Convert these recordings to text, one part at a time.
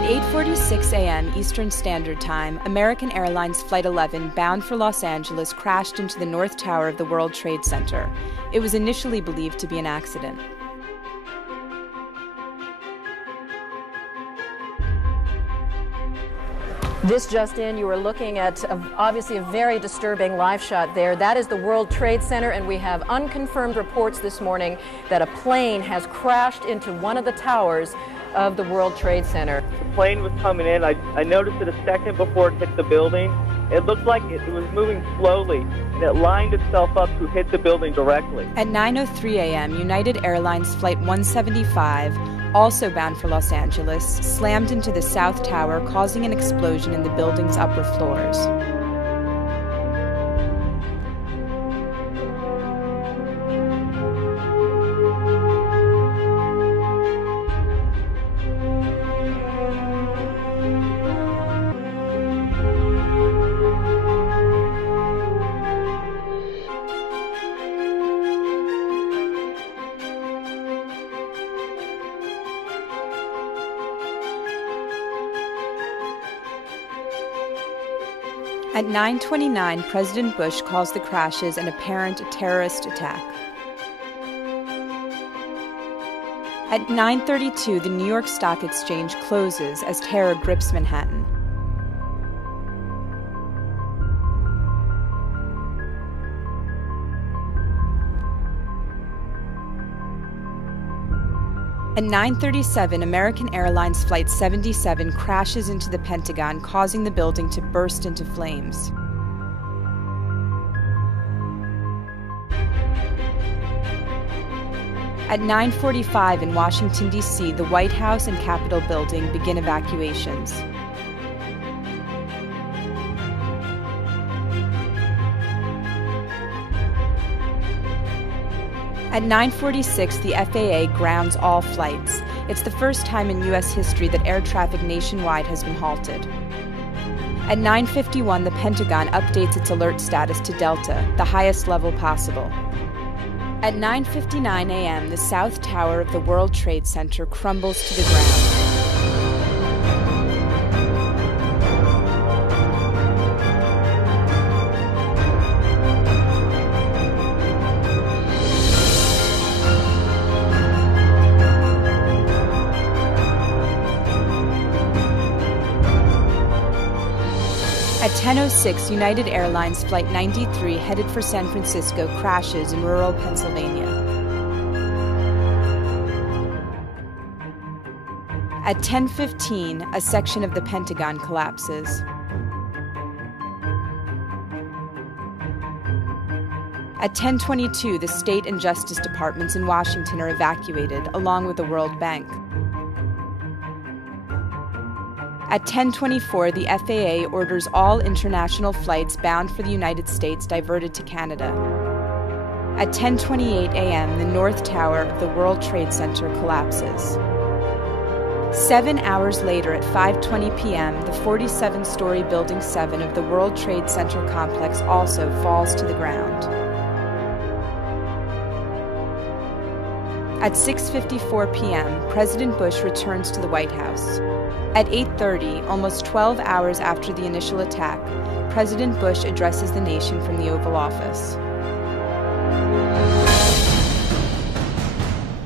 At 8:46 a.m. Eastern Standard Time, American Airlines Flight 11 bound for Los Angeles crashed into the North Tower of the World Trade Center. It was initially believed to be an accident. This just in, you are looking at obviously a very disturbing live shot there. That is the World Trade Center, and we have unconfirmed reports this morning that a plane has crashed into one of the towers of the World Trade Center. The plane was coming in. I noticed it a second before it hit the building. It looked like it was moving slowly, and it lined itself up to hit the building directly. At 9:03 a.m., United Airlines Flight 175, also bound for Los Angeles, slammed into the South Tower, causing an explosion in the building's upper floors. At 9:29, President Bush calls the crashes an apparent terrorist attack. At 9:32, the New York Stock Exchange closes as terror grips Manhattan. At 9:37, American Airlines Flight 77 crashes into the Pentagon, causing the building to burst into flames. At 9:45 in Washington, D.C., the White House and Capitol building begin evacuations. At 9:46, the FAA grounds all flights. It's the first time in U.S. history that air traffic nationwide has been halted. At 9:51, the Pentagon updates its alert status to Delta, the highest level possible. At 9:59 a.m., the South Tower of the World Trade Center crumbles to the ground. At 10:06, United Airlines Flight 93, headed for San Francisco, crashes in rural Pennsylvania. At 10:15, a section of the Pentagon collapses. At 10:22, the state and justice departments in Washington are evacuated, along with the World Bank. At 10:24, the FAA orders all international flights bound for the United States diverted to Canada. At 10:28 a.m., the North Tower of the World Trade Center collapses. 7 hours later, at 5:20 p.m., the 47-story Building 7 of the World Trade Center complex also falls to the ground. At 6:54 p.m., President Bush returns to the White House. At 8:30, almost 12 hours after the initial attack, President Bush addresses the nation from the Oval Office.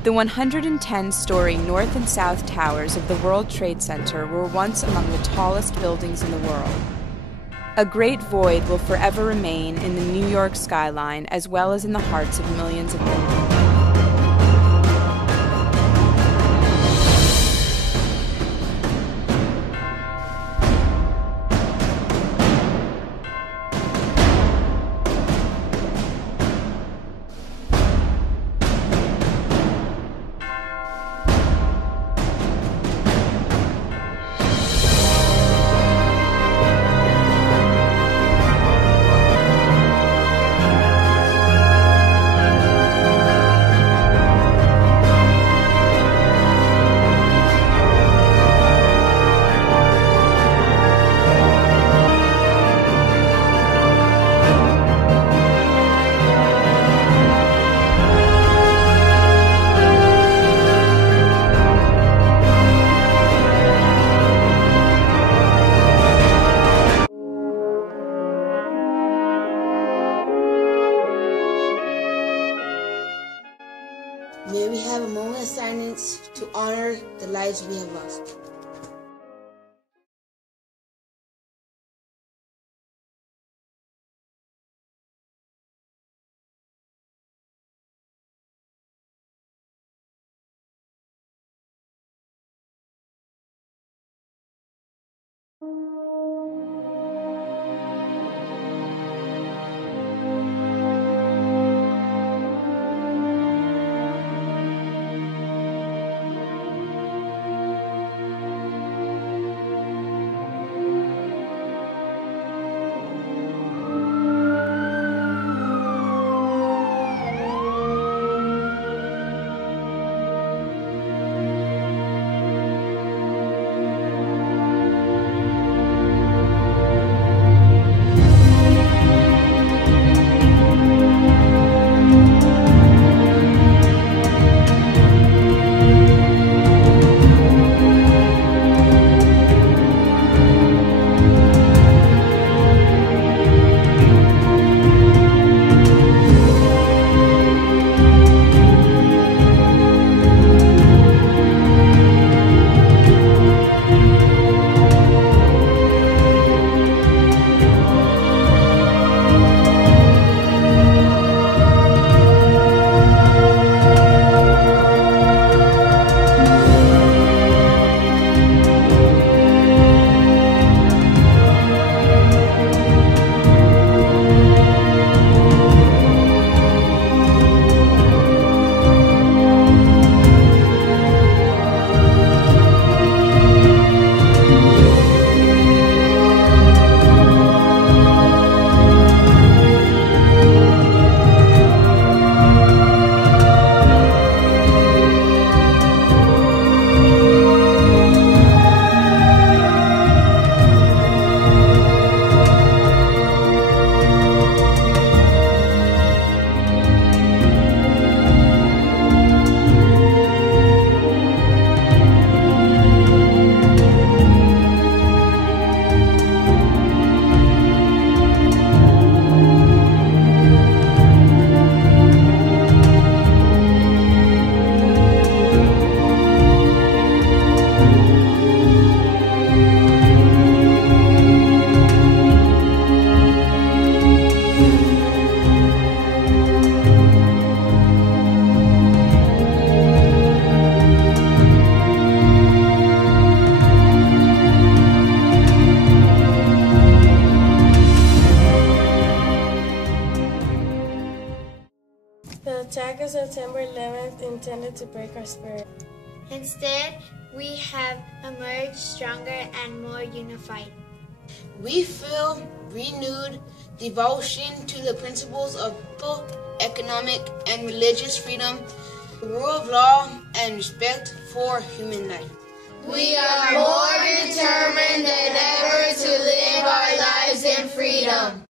The 110-story North and South Towers of the World Trade Center were once among the tallest buildings in the world. A great void will forever remain in the New York skyline, as well as in the hearts of millions of people. independence to honor the lives we have lost. The attack of September 11th intended to break our spirit. Instead, we have emerged stronger and more unified. We feel renewed devotion to the principles of political, economic, and religious freedom, the rule of law, and respect for human life. We are more determined than ever to live our lives in freedom.